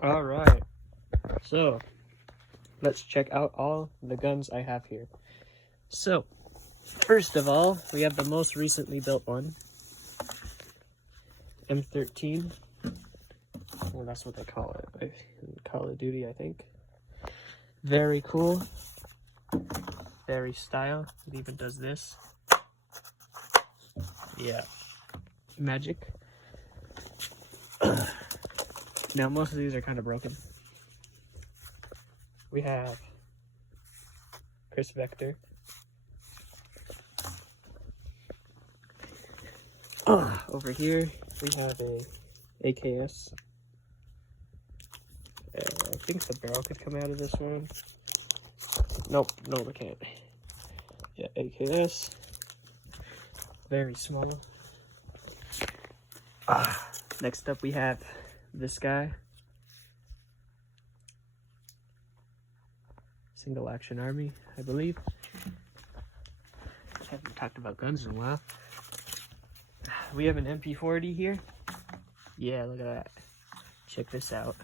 All right, so let's check out all the guns I have here. So, first of all, we have the most recently built one, M13. Well, that's what they call it in Call of Duty, I think. Very cool, very style. It even does this. Yeah, magic. Now, most of these are kind of broken. We have Chris Vector. Over here, we have a AKS. I think the barrel could come out of this one. Nope, no, it can't. Yeah, AKS. Very small. Next up, we have this guy. Single action army, I believe. Haven't talked about guns in a while. We have an MP40 here. Yeah, look at that. Check this out.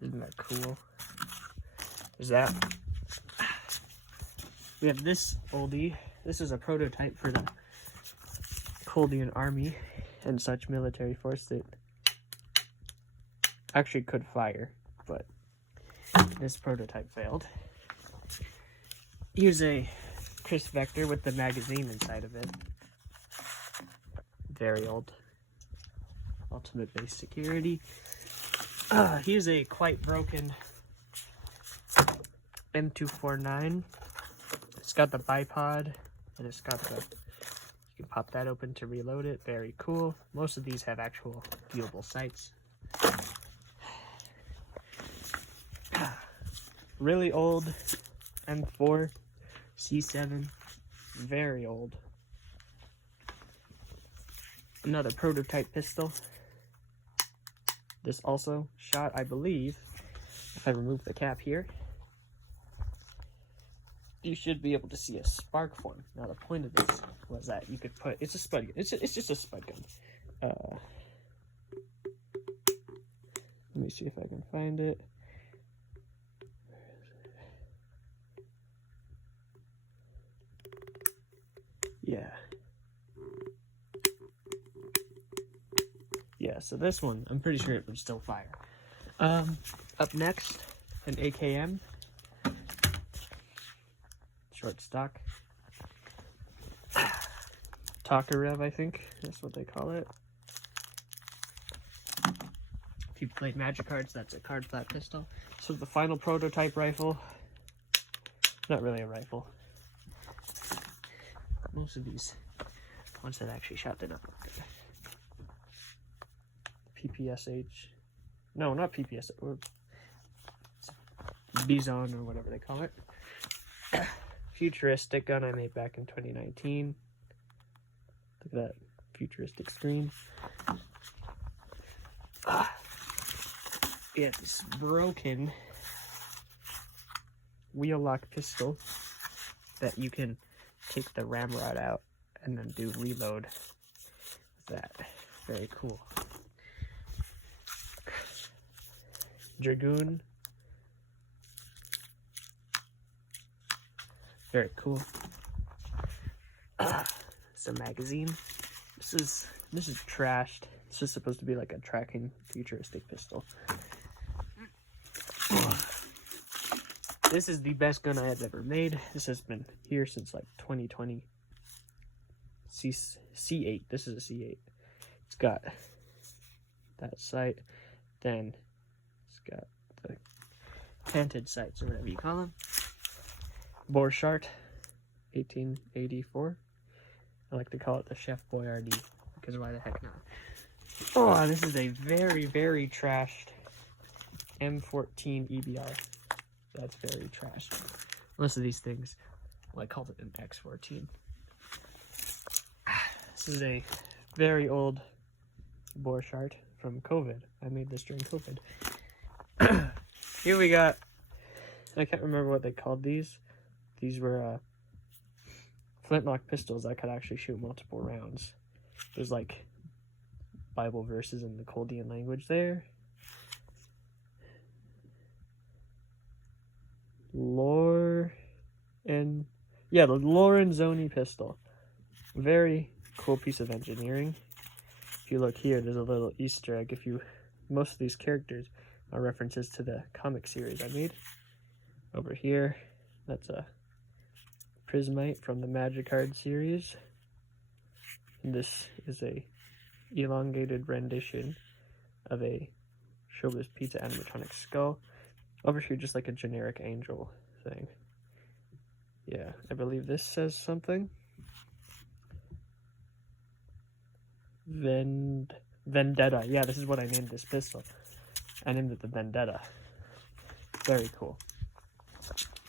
Isn't that cool? There's that. We have this oldie. This is a prototype for the Coldian Army and such military force that actually could fire, but this prototype failed. Here's a Chris Vector with the magazine inside of it. Very old. Ultimate base security. Here's a quite broken M249. It's got the bipod, and it's got the, you can pop that open to reload it. Very cool. Most of these have actual viewable sights. Really old M4 C7, very old. Another prototype pistol. This also shot, I believe, if I remove the cap here, you should be able to see a spark form. Now the point of this was that you could put, it's a spud gun, it's just a spud gun. Let me see if I can find it. Yeah. Yeah, so this one, I'm pretty sure it would still fire. Up next, an AKM. Short stock. Tokarev, I think. That's what they call it. If you've played Magic cards, that's a card flat pistol. So the final prototype rifle. Not really a rifle. Most of these ones that actually shot, they're not good. PPSH. No, not PPS. Or Bison or whatever they call it. Futuristic gun I made back in 2019. Look at that futuristic screen. Yeah, this broken wheel lock pistol that you can take the ramrod out and then do reload with that. Very cool. Dragoon. Very cool. It's a magazine. This is trashed. This is supposed to be like a tracking futuristic pistol. This is the best gun I have ever made. This has been here since like 2020. C8. This is a C8. It's got that sight. Then it's got the canted sights or whatever you call them. Borchardt, 1884. I like to call it the Chef Boyardee, because why the heck not? Oh, this is a very, very trashed M14 EBR. That's very trashed. Most of these things, well, I called it an X14. This is a very old Borchardt from COVID. I made this during COVID. Here we got, I can't remember what they called these. These were flintlock pistols that could actually shoot multiple rounds. There's like Bible verses in the Chaldean language there. The Lorenzoni pistol. Very cool piece of engineering. If you look here, there's a little Easter egg. Most of these characters are references to the comic series I made. Over here, that's a Prismite from the Magikarp series. And this is a elongated rendition of a Showbiz Pizza animatronic skull. Over here, just like a generic angel thing. Yeah, I believe this says something. Vendetta. Yeah, this is what I named this pistol. I named it the Vendetta. Very cool.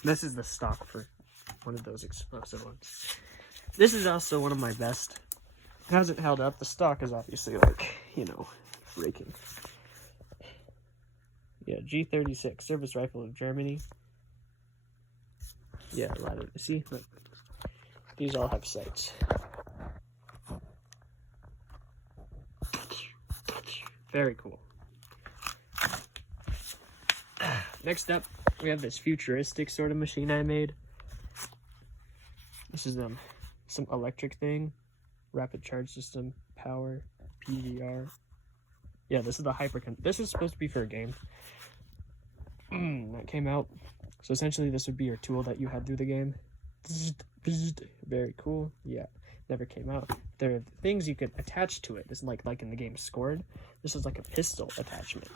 This is the stock for one of those explosive ones. This is also one of my best. It hasn't held up. The stock is obviously like, raking. Yeah, G36, service rifle of Germany. Yeah, a lot of, see, look. These all have sights. Very cool. Next up, we have this futuristic sort of machine I made. This is some electric thing, rapid charge system, power, PVR. Yeah, this is the this is supposed to be for a game that came out. So essentially, this would be your tool that you had through the game. Very cool. Yeah, never came out. There are things you could attach to it. It's like in the game Scored. This is like a pistol attachment.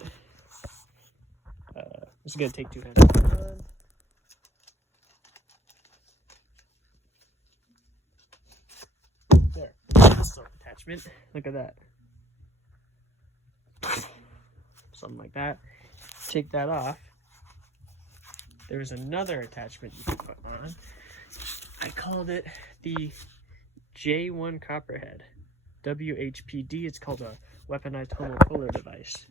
This is gonna take 2 hands. There, pistol attachment. Look at that. Something like that. Take that off. There's another attachment you can put on. I called it the J1 Copperhead. WHPD. It's called a weaponized homopolar device.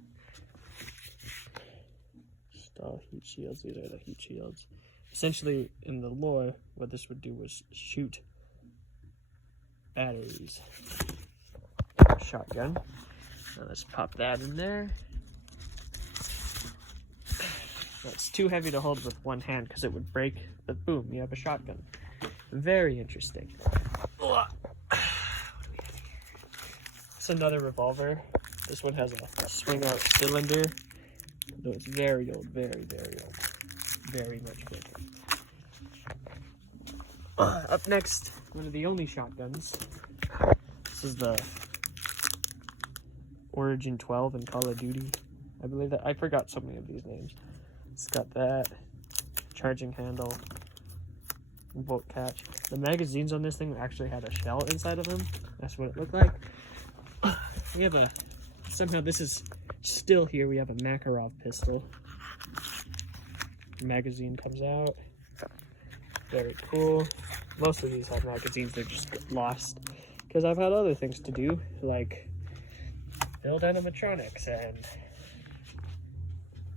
Stall heat shields. These are the heat shields. Essentially, in the lore, what this would do was shoot batteries. Shotgun. Now let's pop that in there. It's too heavy to hold with one hand because it would break, but boom, you have a shotgun. Very interesting. It's another revolver. This one has a swing out cylinder, though it's very old, very, very old. Very much broken. Up next, one of the only shotguns. This is the Origin 12 in Call of Duty. I believe that. I forgot so many of these names. It's got that charging handle, bolt catch. The magazines on this thing actually had a shell inside of them. That's what it looked like. We have somehow this is still here. We have a Makarov pistol. The magazine comes out. Very cool. Most of these have magazines. They're just lost because I've had other things to do, like build animatronics and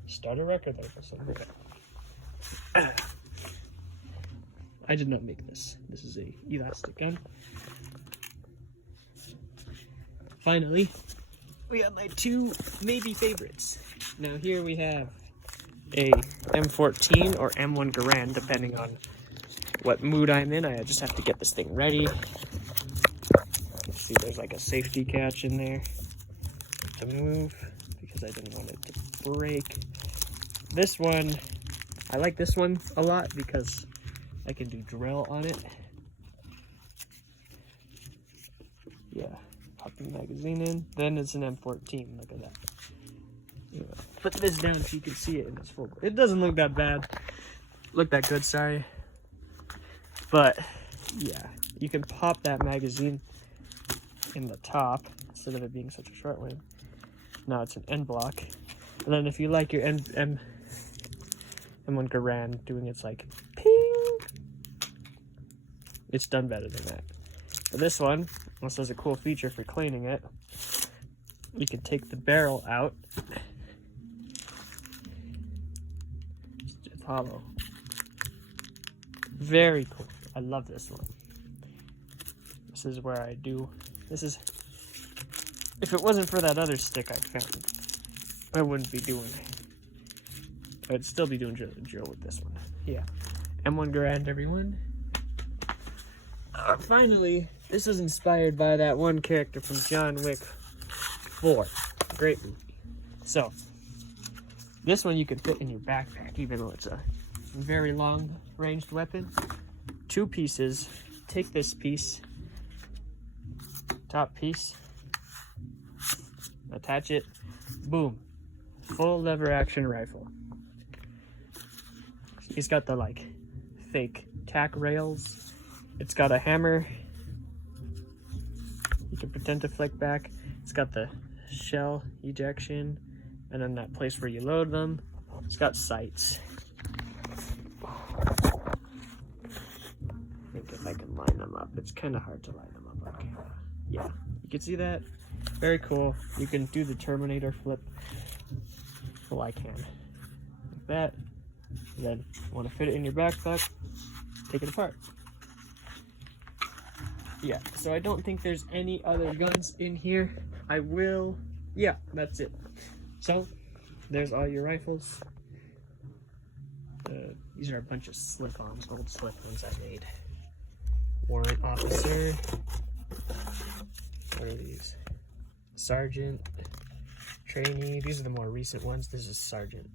start a record label somewhere. I did not make this. This is a elastic gun. Finally, we have my 2 maybe favorites. Now here we have a M14 or M1 Garand, depending on what mood I'm in. I just have to get this thing ready. Let's see, there's like a safety catch in there to move because I didn't want it to break. This one, I like this one a lot because I can do drill on it. Yeah, pop the magazine in. Then it's an M14. Look at that. Anyway, put this down so you can see it in its full. It doesn't look that bad. Look that good, sorry. But yeah, you can pop that magazine in the top instead of it being such a short one. Now it's an end block. And then if you like your M1 Garand doing its like ping, it's done better than that. But this one also has a cool feature for cleaning it. You can take the barrel out. It's hollow. Very cool. I love this one. This is where I do. This is if it wasn't for that other stick I found, I wouldn't be doing it. I'd still be doing drill with this one. Yeah. M1 Garand, everyone. Finally, this was inspired by that one character from John Wick 4. Great movie. So, this one you can fit in your backpack, even though it's a very long-ranged weapon. 2 pieces. Take this piece, top piece, attach it, boom, full lever action rifle. He's got the like fake tack rails. It's got a hammer. You can pretend to flick back. It's got the shell ejection, and then that place where you load them. It's got sights. I think if I can line them up, it's kind of hard to line them up. Okay. Yeah, you can see that. Very cool. You can do the Terminator flip. Well, I can. Like that. And then want to fit it in your backpack, take it apart. Yeah, so I don't think there's any other guns in here. I will, yeah, that's it. So, there's all your rifles. These are a bunch of slip-ons, old slip-ons I made. Warrant officer. What are these? Sergeant. Trainee. These are the more recent ones. This is sergeant.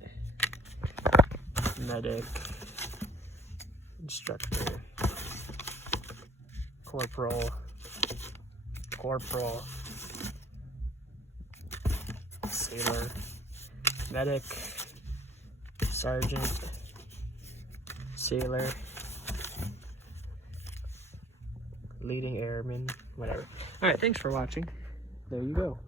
Medic. Instructor. Corporal. Corporal. Sailor. Medic. Sergeant. Sailor. Leading airman. Whatever. Alright, thanks for watching. There you go.